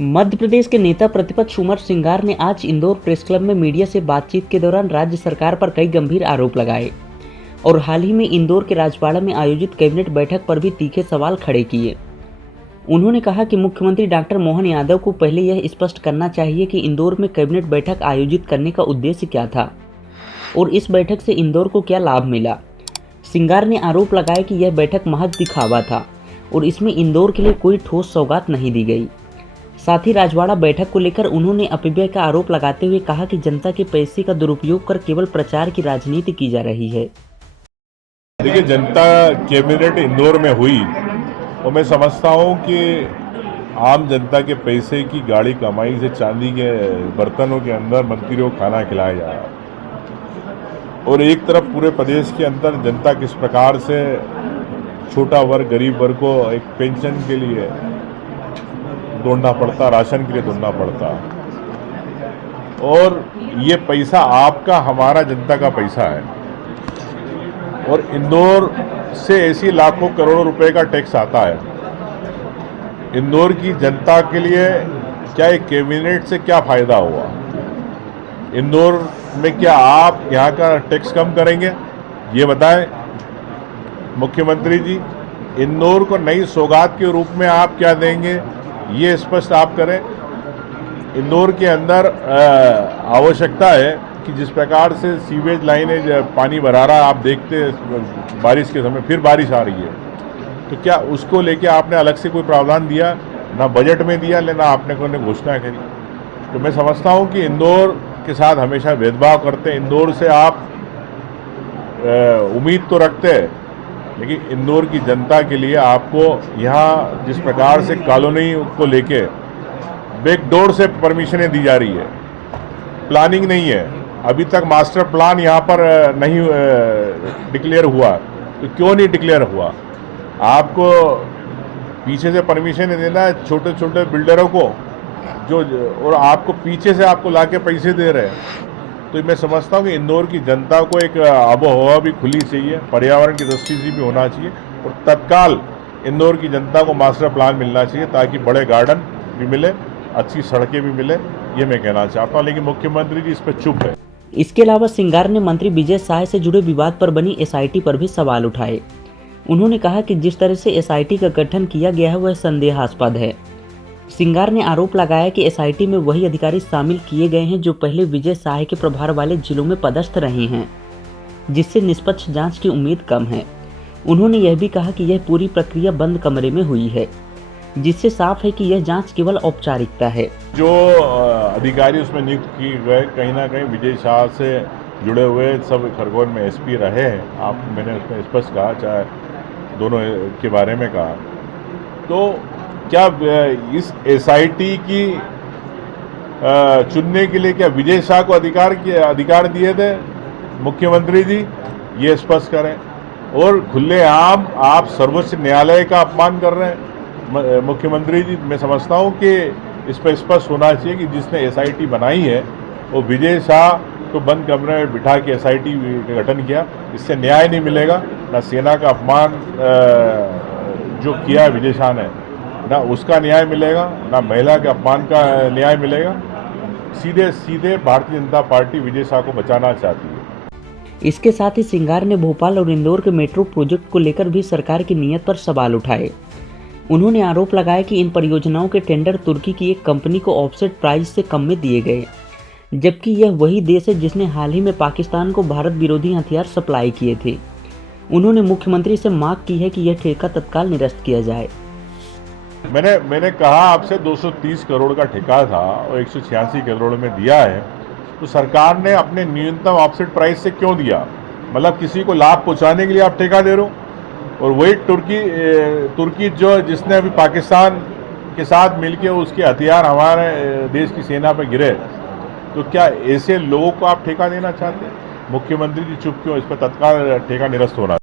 मध्य प्रदेश के नेता प्रतिपक्ष उमर सिंगार ने आज इंदौर प्रेस क्लब में मीडिया से बातचीत के दौरान राज्य सरकार पर कई गंभीर आरोप लगाए और हाल ही में इंदौर के राजवाड़ा में आयोजित कैबिनेट बैठक पर भी तीखे सवाल खड़े किए। उन्होंने कहा कि मुख्यमंत्री डॉक्टर मोहन यादव को पहले यह स्पष्ट करना चाहिए कि इंदौर में कैबिनेट बैठक आयोजित करने का उद्देश्य क्या था और इस बैठक से इंदौर को क्या लाभ मिला। सिंगार ने आरोप लगाया कि यह बैठक महज दिखावा था और इसमें इंदौर के लिए कोई ठोस सौगात नहीं दी गई। साथ ही राजवाड़ा बैठक को लेकर उन्होंने अपव्यय का आरोप लगाते हुए कहा कि जनता के पैसे का दुरुपयोग कर केवल प्रचार की राजनीति की जा रही है। देखिए, जनता कैबिनेट इंदौर में हुई और मैं समझता हूँ कि आम जनता के पैसे की गाड़ी कमाई से चांदी के बर्तनों के अंदर मंत्रियों को खाना खिलाया जा रहा है और एक तरफ पूरे प्रदेश के अंदर जनता किस प्रकार से छोटा वर्ग, गरीब वर्ग को एक पेंशन के लिए दौड़ना पड़ता, राशन के लिए दौड़ना पड़ता और ये पैसा आपका, हमारा, जनता का पैसा है और इंदौर से ऐसी लाखों करोड़ों रुपए का टैक्स आता है। इंदौर की जनता के लिए क्या एक कैबिनेट से क्या फायदा हुआ? इंदौर में क्या आप यहाँ का टैक्स कम करेंगे? ये बताएं मुख्यमंत्री जी। इंदौर को नई सौगात के रूप में आप क्या देंगे, ये स्पष्ट आप करें। इंदौर के अंदर आवश्यकता है कि जिस प्रकार से सीवेज लाइनें पानी भरा रहा, आप देखते बारिश के समय फिर बारिश आ रही है, तो क्या उसको लेके आपने अलग से कोई प्रावधान दिया? ना बजट में दिया, ना आपने कोई घोषणा करी। तो मैं समझता हूँ कि इंदौर के साथ हमेशा भेदभाव करते हैं। इंदौर से आप उम्मीद तो रखते हैं, लेकिन इंदौर की जनता के लिए आपको यहाँ जिस प्रकार से कॉलोनी को लेके बैकडोर से परमिशनें दी जा रही है, प्लानिंग नहीं है, अभी तक मास्टर प्लान यहाँ पर नहीं डिक्लेयर हुआ। तो क्यों नहीं डिक्लेयर हुआ? आपको पीछे से परमिशन देना है छोटे छोटे बिल्डरों को जो, और आपको पीछे से आपको लाके पैसे दे रहे हैं। तो मैं समझता हूँ कि इंदौर की जनता को एक आबोहवा भी खुली चाहिए, पर्यावरण की दृष्टि से भी होना चाहिए और तत्काल इंदौर की जनता को मास्टर प्लान मिलना चाहिए ताकि बड़े गार्डन भी मिले, अच्छी सड़कें भी मिले। ये मैं कहना चाहता हूँ, लेकिन मुख्यमंत्री जी इस पर चुप है। इसके अलावा सिंगार ने मंत्री विजय शाह से जुड़े विवाद पर बनी एसआईटी पर भी सवाल उठाए। उन्होंने कहा कि जिस तरह से एसआईटी का गठन किया गया है वह संदेहास्पद है। सिंगार ने आरोप लगाया कि एसआईटी में वही अधिकारी शामिल किए गए हैं जो पहले विजय शाह के प्रभार वाले जिलों में पदस्थ रहे हैं, जिससे निष्पक्ष जांच की उम्मीद कम है। उन्होंने यह भी कहा कि यह पूरी प्रक्रिया बंद कमरे में हुई है, जिससे साफ है कि यह जांच केवल औपचारिकता है। जो अधिकारी उसमें नियुक्त किए गए, कहीं ना कहीं विजय शाह से जुड़े हुए सब खरगोन में एसपी रहे हैं। मैंने उसमें स्पष्ट कहा, चाहे दोनों के बारे में कहा। तो क्या इस एसआईटी की चुनने के लिए क्या विजय शाह को अधिकार दिए थे मुख्यमंत्री जी? ये स्पष्ट करें। और खुलेआम आप सर्वोच्च न्यायालय का अपमान कर रहे हैं मुख्यमंत्री जी। मैं समझता हूँ कि इस पर स्पष्ट होना चाहिए कि जिसने एसआईटी बनाई है वो विजय शाह को बंद कमरे में बिठा के एसआईटी का गठन किया। इससे न्याय नहीं मिलेगा। ना सेना का अपमान जो किया है विजय शाह ने, ना उसका न्याय मिलेगा, ना महिला के अपमान का न्याय मिलेगा। सीधे सीधे भारतीय जनता पार्टी विजय शाह को बचाना चाहती है। इसके साथ ही सिंगार ने भोपाल और इंदौर के मेट्रो प्रोजेक्ट को लेकर भी सरकार की नीयत पर सवाल उठाए। उन्होंने आरोप लगाया कि इन परियोजनाओं के टेंडर तुर्की की एक कंपनी को ऑफसेट प्राइस से कम में दिए गए, जबकि यह वही देश है जिसने हाल ही में पाकिस्तान को भारत विरोधी हथियार सप्लाई किए थे। उन्होंने मुख्यमंत्री से मांग की है कि यह ठेका तत्काल निरस्त किया जाए। मैंने कहा आपसे 230 करोड़ का ठेका था और 186 करोड़ में दिया है, तो सरकार ने अपने न्यूनतम ऑफसेट प्राइस से क्यों दिया? मतलब किसी को लाभ पहुंचाने के लिए आप ठेका दे रहे हो। और वही तुर्की जो जिसने अभी पाकिस्तान के साथ मिलके उसके हथियार हमारे देश की सेना पर गिरे, तो क्या ऐसे लोगों को आप ठेका देना चाहते हैं? मुख्यमंत्री जी चुप क्यों? इस पर तत्काल ठेका निरस्त होना।